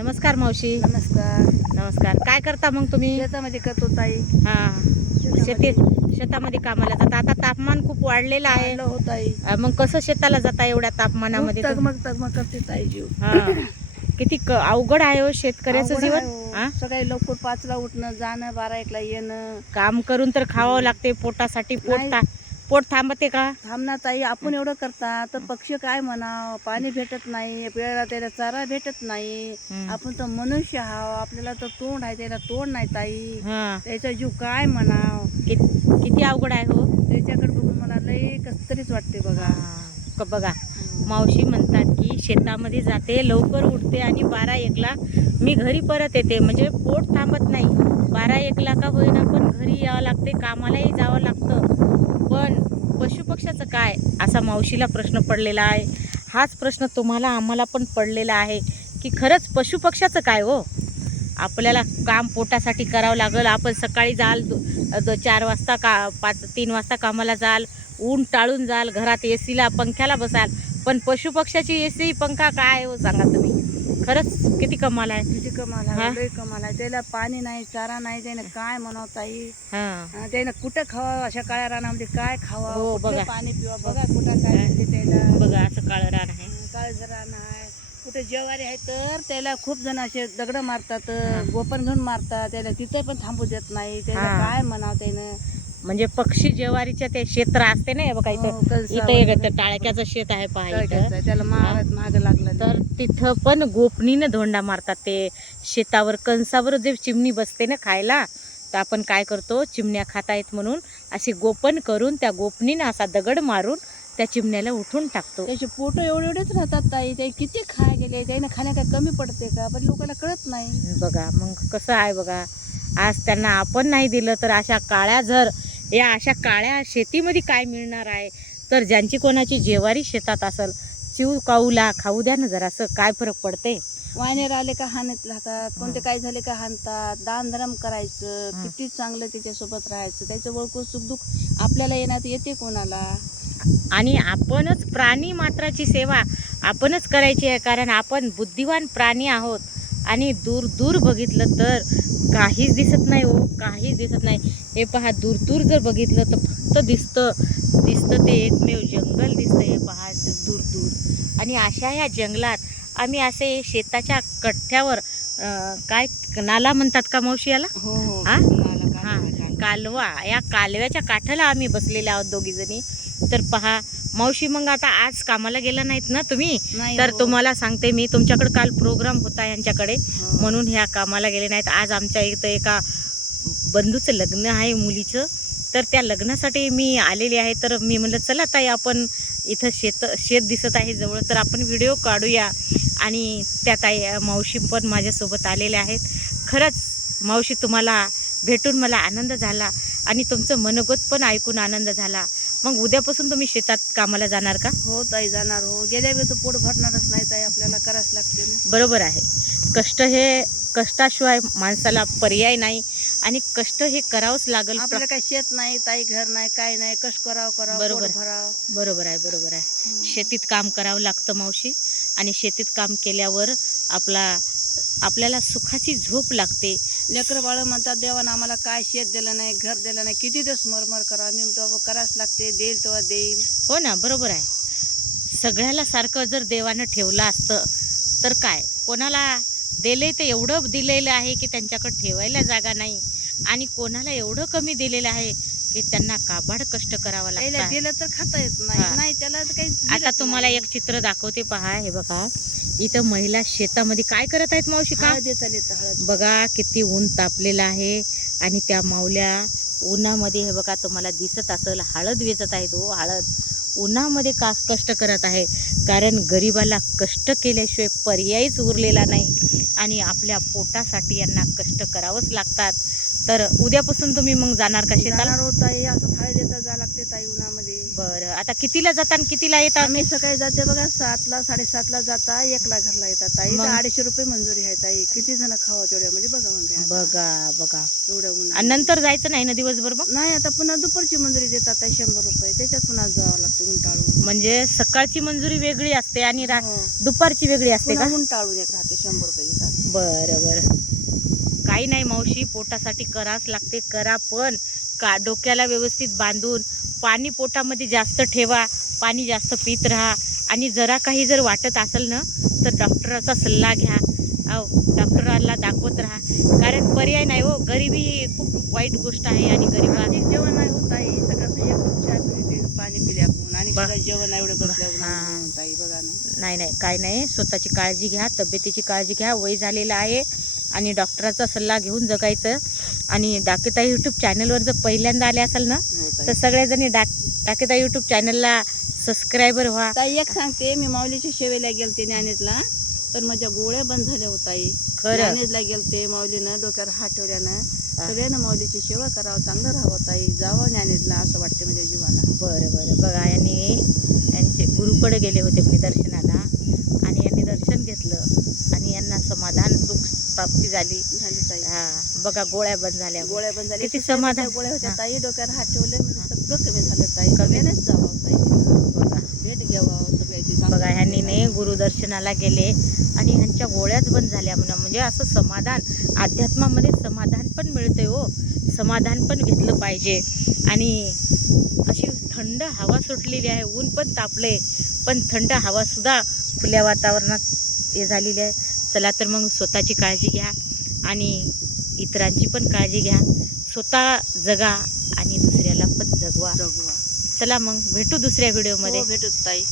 नमस्कार मावशी. नमस्कार. नमस्कार. काय करता मग तुम्ही? शेतामध्ये करतो ताई. हा, शेतामध्ये कामाला जाता. आता तापमान खूप वाढलेलं आहे. वाढलं हो ताई. मग कसं शेताला जाता एवढ्या तापमानामध्ये? खूप तगमग करते ताई जीव. हा, किती अवघड आहे हो शेतकऱ्याचं अवघड आहे जीवन. हो. हा, सकाळी लवकर 5ला उठणं, जाणं, 12-1ला येणं. काम करून तर खावं लागते पोटासाठी. नाही. पोट थांबते का? थांबना ताई, आपण एवढं करता तर पक्षी काय म्हणावं, पाणी भेटत नाही, वेळेला त्याला चारा भेटत नाही. आपण तर मनुष्य आहो, आपल्याला तर तोंड आहे, त्याला तोंड नाही ताई. हा, त्याचा जीव काय म्हणाव. किती अवघड आहे हो. त्याच्याकडे बघून मला लई कस तरीच वाटते बघा. बघा, मावशी म्हणतात की शेतामध्ये जाते, लवकर उठते आणि 12-1ला मी घरी परत येते. म्हणजे पोट थांबत नाही. 12-1ला का होईना पण घरी यावं लागते, कामालाही जावं लागतं. पण पशुपक्ष्याचं काय, असा मावशीला प्रश्न पडलेला आहे. हाच प्रश्न तुम्हाला आम्हाला पण पडलेला आहे की खरंच पशुपक्ष्याचं काय हो. आपल्याला काम पोटासाठी करावं लागेल. आपण सकाळी जाल 4 वाजता, 3 वाजता कामाला जाल, ऊन टाळून जाल, घरात एसीला पंख्याला बसाल. पण पशुपक्ष्याची एसी पंखा काय हो सांगा तुम्ही. खरंच किती कमाल आहे. किती कमाल आहे, लई कमाल आहे. त्याला पाणी नाही, चारा नाही, त्याने काय म्हणावं ताई. त्याने कुठं खावा, अशा काळ्या रानामध्ये काय खावा, हो, बघा. पाणी पिवा. बघा कुठं काय भेटते त्याला. बघा, असं काळं रान आहे. काळं रान आहे. कुठे ज्वारी आहे तर त्याला खूप जण असे दगड मारतात, गोपन घेऊन मारतात. त्याला तिथं पण थांबू देत नाही. त्याला काय म्हणावं त्यानं. म्हणजे पक्षी ज्वारीच्या ते क्षेत्र असते ना, बघा इथं एक टाळक्याचं शेत आहे पहा इथं. त्याला माग लागलं तर तिथं पण गोपनीनं धोंडा मारतात. ते शेतावर कणसावर जे चिमणी बसते ना खायला, तर आपण काय करतो, चिमण्या खाता येत म्हणून अशी गोपन करून त्या गोपनीनं असा दगड मारून त्या चिमण्याला उठून टाकतो. त्याचे पोट एवढेच राहतात ताई. ते किती खाय गेले, त्याने खाण्या काय कमी पडते का, पण लोकांना कळत नाही. बघा मग कसं आहे. बघा, आज त्यांना आपण नाही दिलं तर अशा काळ्या शेतीमध्ये काय मिळणार आहे. तर ज्यांची कोणाची ज्वारी शेतात असेल, चिव काऊला खाऊ द्या ना जरासं, काय फरक पडते. वायनेर आले का हाणत राहतात, कोणते काय झाले का हाणतात. दान धर्म करायचं, किती चांगलं त्याच्यासोबत राहायचं. त्याचं ओळखू सुखदुःख आपल्याला येण्यात येते कोणाला. आणि आपणच प्राणी मात्राची सेवा आपणच करायची आहे. कारण आपण बुद्धिवान प्राणी आहोत. आणि दूर दूर बघितलं तर काहीच दिसत नाही हो, काहीच दिसत नाही. हे पहा, दूर दूर जर बघितलं तर फक्त दिसतं ते एकमेव जंगल दिसतं. हे पहा दूर दूर. आणि अशा ह्या जंगलात आम्ही असे शेताच्या कट्ट्यावर, काय नाला म्हणतात का मावशी याला? हो हो, कालवा. या कालव्याच्या काठाला आम्ही बसलेले आहोत दोघी जणी. तर पहा मावशी, मग आता आज कामाला गेला नाहीत ना तुम्ही? तर तुम्हाला सांगते मी, तुमच्याकडे काल प्रोग्राम होता यांच्याकडे, म्हणून ह्या कामाला गेले नाहीत. आज आमच्या इथं एका बंधूचं लग्न आहे मुलीचं, तर त्या लग्नासाठी मी आलेली आहे. तर मी म्हणलं चला ताई, आपण इथं शेत दिसत आहे जवळ, तर आपण व्हिडिओ काढूया. आणि त्या ताई मावशी पण माझ्यासोबत आलेल्या आहेत. खरंच मावशी, तुम्हाला भेटून मला आनंद झाला आणि तुमचं मनोगत पण ऐकून आनंद झाला. मग उद्यापासून तुम्ही शेतात कामाला जाणार का? हो ताई, जाणार. हो, गेल्या वेळी तर पोट भरणारच नाही ताई, आपल्याला करावंच लागते ना. बरोबर आहे. कष्टाशिवाय माणसाला पर्याय नाही आणि कष्ट हे करावंच लागेल. आपल्याला काही शेत नाही ताई, घर नाही, काय नाही, कष्ट करावं. बरोबर आहे. शेतीत काम करावं लागतं मावशी. आणि शेतीत काम केल्यावर आपल्याला सुखाची झोप लागते. लेकरं बाळ म्हणतात, देवानं आम्हाला काय शेत दिलं नाही, घर दिलं नाही, किती दिवस मरमर करावं. मी म्हणतो करावंच लागते, देईल तेव्हा देईल. हो ना, बरोबर आहे. सगळ्याला सारखं जर देवानं ठेवलं असतं तर काय, कोणाला दिले ते एवढं दिलेलं आहे की त्यांच्याकडे ठेवायला जागा नाही. आणि कोणाला एवढं कमी दिलेलं आहे की त्यांना काबाड कष्ट करावं लागतं. दिलं तर खाता येत नाही, त्याला तर काही. आता तुम्हाला एक चित्र दाखवते पहा. हे बघा, इथं महिला शेतामध्ये काय करत आहेत मावशी? का हळद. बघा किती ऊन तापलेलं आहे. आणि त्या माऊल्या उन्हामध्ये, हे बघा तुम्हाला दिसत असेल, हळद वेचत आहेत. हो, हळद उन्हामध्ये का कष्ट करत आहे. कारण गरिबाला कष्ट केल्याशिवाय पर्यायच उरलेला नाही आणि आपल्या पोटासाठी यांना कष्ट करावंच लागतात. तर उद्यापासून तुम्ही मग जाणार का शेताला? जाणार हो ताई, असं थाळी देता जा लागते ताई उन्हामध्ये. बरं, आता कितीला जाता आणि कितीला येतात? आम्ही सकाळी जाते बघा 7ला 7:30ला जाता, 1ला घरला येतात ताई. मग? 250 रुपये मंजुरी आहे ताई. किती जण खावं तेवढ्यामध्ये बघा म्हणजे आता. बघा बघा. एवढ्या आणि उन्हात नंतर जायचं नाही ना दिवसभर मग? नाही, आता पुन्हा दुपारची मंजुरी देतात ताई 100 रुपये. त्याच्यात पुन्हा जावं लागते उंटाळून. म्हणजे सकाळची मंजुरी वेगळी असते आणि हो. दुपारची वेगळी असते पुन्हा का? उंटाळून एक राहते 100 रुपये देतात. बरं बरं. काही नाही मावशी, पोटासाठी करावंच लागते. करा, पण का डोक्याला व्यवस्थित बांधून पाणी पोटामध्ये जास्त ठेवा, पाणी जास्त पित राहा. आणि जरा काही जर वाटत असेल ना तर डॉक्टराचा सल्ला घ्या, डॉक्टराला दाखवत राहा. कारण पर्याय नाही हो, गरिबी ही खूप वाईट गोष्ट आहे. आणि गरिबा आणि जेवण नाही होत ताई. सकाळचं एक कप चहा पिली, पाणी पिले आपण आणि बा- सगळं जेवण एवढं बसल्या हा. उन्हामध्ये ताई बघा ना. नाही नाही, काय नाही. स्वतःची काळजी घ्या, तब्येतीची काळजी घ्या. वय झालेलं आहे आणि डॉक्टराचा सल्ला घेऊन जगायचं. आणि डाकेताई यूट्यूब चॅनलवर जर पहिल्यांदा आले असाल ना हो ताई. तर सगळेजणी डाकेताई यूट्यूब चॅनलला सबस्क्रायबर व्हा. ताई एक सांगते, मी माऊलीच्या शेवेला गेलते ज्ञानेतला, तर माझ्या गोळ्या बंद झाल्या हो ताई. खरं? ज्ञानेतला गेलते, माऊलीनं डोक्यावर हात ठेवल्यानं सगळ्यांना माऊलीची सेवा करावं, चांगलं राहावं ताई. जावं ज्ञानेतला असं वाटते माझ्या जीवाला. बरं बरं. बघा, यांचे गुरुकडे गेले होते मी दर्शनाला आणि यांनी दर्शन घेतलं आणि यांना समाधान, सुख प्राप्ती झाली. झाली ताई. हा, बघा, गोळ्या बंद झाल्या. गोळ्या बंद झाल्या. किती समाधान. गोळ्या होत्या हा. ताई, डोक्यावर हात ठेवले म्हणजे सगळं कमी झालं ताई. कमी? सगळ्यांनाच जावं ताई, बघा भेट घ्यावं सगळ्याची. बघा, ह्यांनी गुरुदर्शनाला गेले आणि ह्यांच्या गोळ्याच बंद झाल्या म्हणा. म्हणजे असं समाधान, अध्यात्मामध्ये समाधान पण मिळते हो. समाधान पण घेतलं पाहिजे. आणि अशी थंड हवा सुटलेली आहे. ऊन पण तापले, पण थंड हवासुद्धा खुल्या वातावरणात हे झालेली आहे. चला तर मग स्वतःची काळजी घ्या आणि इतरांची पण काळजी घ्या. स्वतः जगा आणि दुसऱ्याला पण जगवा. जगवा. चला मग भेटू दुसऱ्या व्हिडिओमध्ये. हो, भेटू ताई.